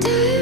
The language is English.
Do you